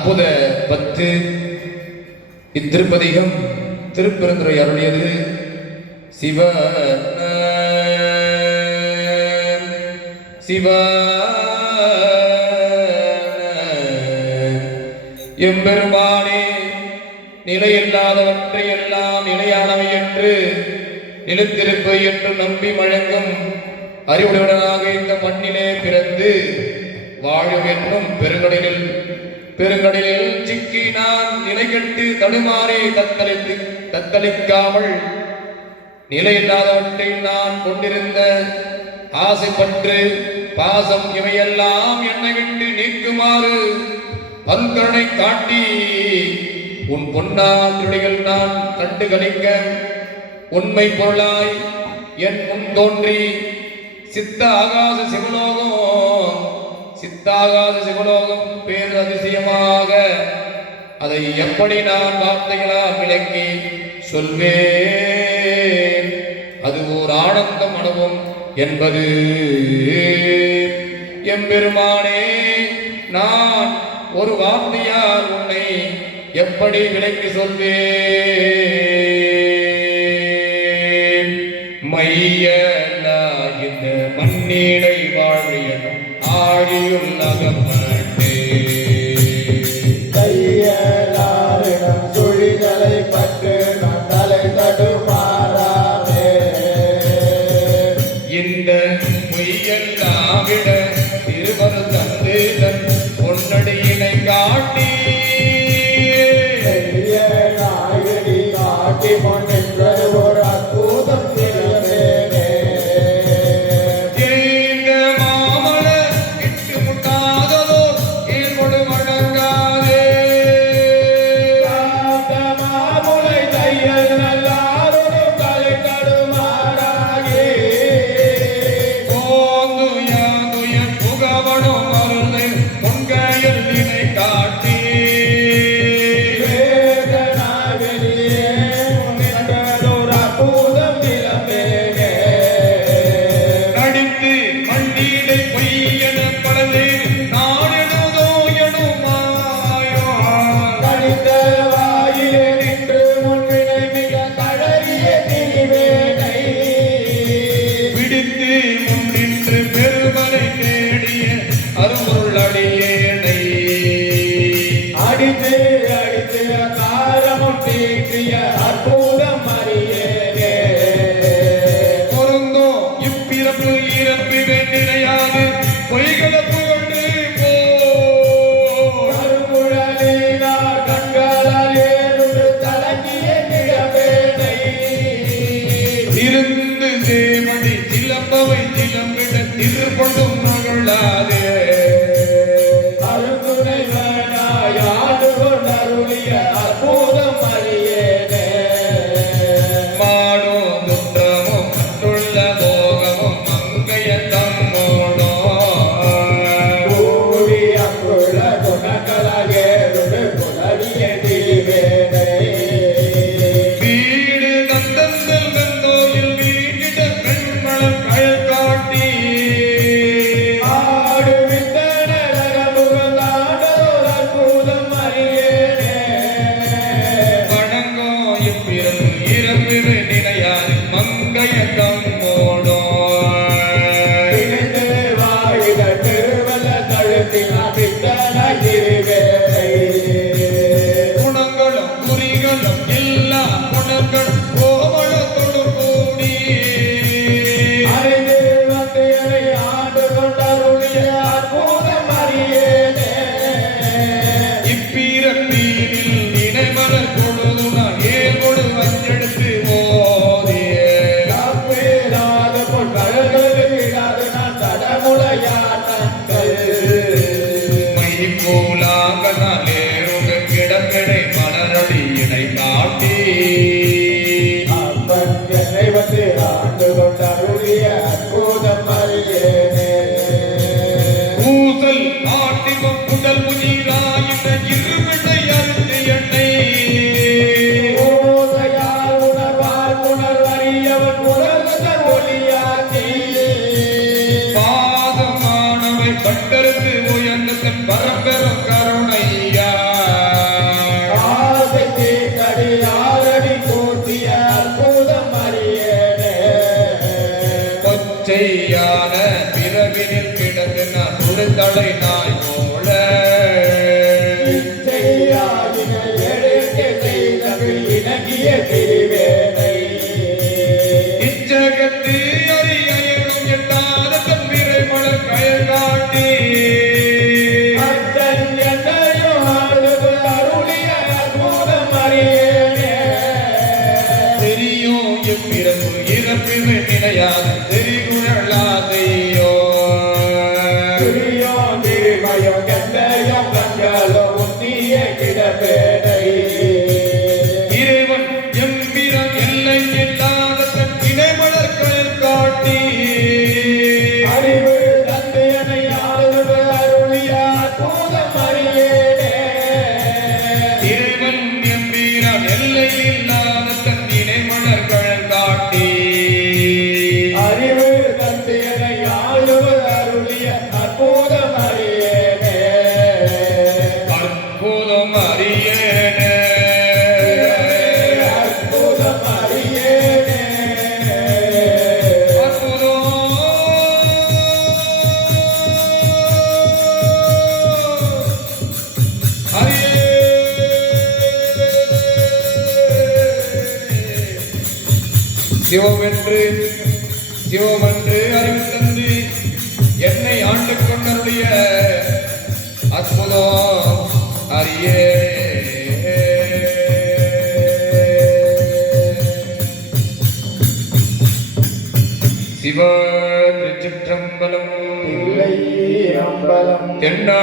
அற்புத 10 இத்திருப்பதிகம் திருப்பெருந்துறை அருளியது. சிவ சிவ எம்பெருமானே, நிலையில்லாதவற்றை எல்லாம் நிலையானவை என்று நிலைத்திருப்பை என்று நம்பி வழங்கும் அறிவுடையவனாக இந்த மண்ணிலே பிறந்து வாழும் என்னும் பெருங்கடலில் சிக்கி நான் நிலை கட்டு தடுமாறி தத்தளிக்காமல் நிலையில்லாதவற்றை நான் கொண்டிருந்த ஆசைப்பற்று பாசம் இவையெல்லாம் என்னை விட்டு நீக்குமாறு பல்கருணை காட்டி உன் பொன்னான் திருடிகள் நான் கண்டு கழிக்க உண்மை பொருளாய் என் முன் தோன்றி சித்தாகாச சிவலோகம் பேர் அதிசயமாக அதை எப்படி நான் வார்த்தைகளால் விளக்கி சொல்வேன்? அது ஓர் ஆனந்தம் அனுபவம் என்பது. எம்பெருமானே, நான் ஒரு வார்த்தையால் உன்னை எப்படி விளக்கி சொல்வேன்? மையலா இந்த மண்ணிடை வாழ்வியனும் ஆழியுள்ளகப்பட்டே கையலாரிடம் சுழிகளை பட்டு நான் தலை தடுமாறாமே. இந்த பொய்யல்லாவிட திருவரு தந்து பொன்னடியினை காட்டி காட்டி கொண்டின்ற ஒரு அற்புதம் அற்புதம் அறியேனே. பொருந்தோ இப்பிறப்பு ஈரப்பு வேண்டினையாது பொய்களப்பு கொண்டு போகுழலினார் கண்களால் ஏறுடு தலங்கிய நிலவேனை இருந்து தேவடி சிலம்பவை சிலம்பிட திருப்பொண்டும் மகளாதே அருகுனை வேணாயாடு கொண்டருளிய அற்புதம் அறியேனே. மாடோ துற்றமும் கட்டுள்ள போகமும் மங்கைய தம்மோடோ கூடிய குள்ள குணங்களால் ஏறுடு குலவிய தீவேனை வீடு கந்தந்தல் கந்தோயில் வீட்டிட பெண்மளம் கழல் காட்டி நீய கிடப்பேனை இறைவன் எம்பிரான் எல்லை இல்லாத தன் இணைமலர்களில் காட்டி அறிவு தந்தையனை ஆளுவ அருளிய அற்புதம் அறியேனே இறைவன் எம்பிரான் எல்லை இல்லாத தன் இணைமலர்களில் காட்டி அறிவு தந்தையனை ஆளுவ அருளிய அற்புதம் அறியேனே அற்புதம் அறியேனே அற்புதம் அறியேனே அற்புதம் சிவமென்று அறிவு தந்து என்னை ஆண்டு கொண்டருடைய அற்புதம் அறியே சிவ திருச்சிற்றம்பலம் இல்லை அம்பலம் தென்னா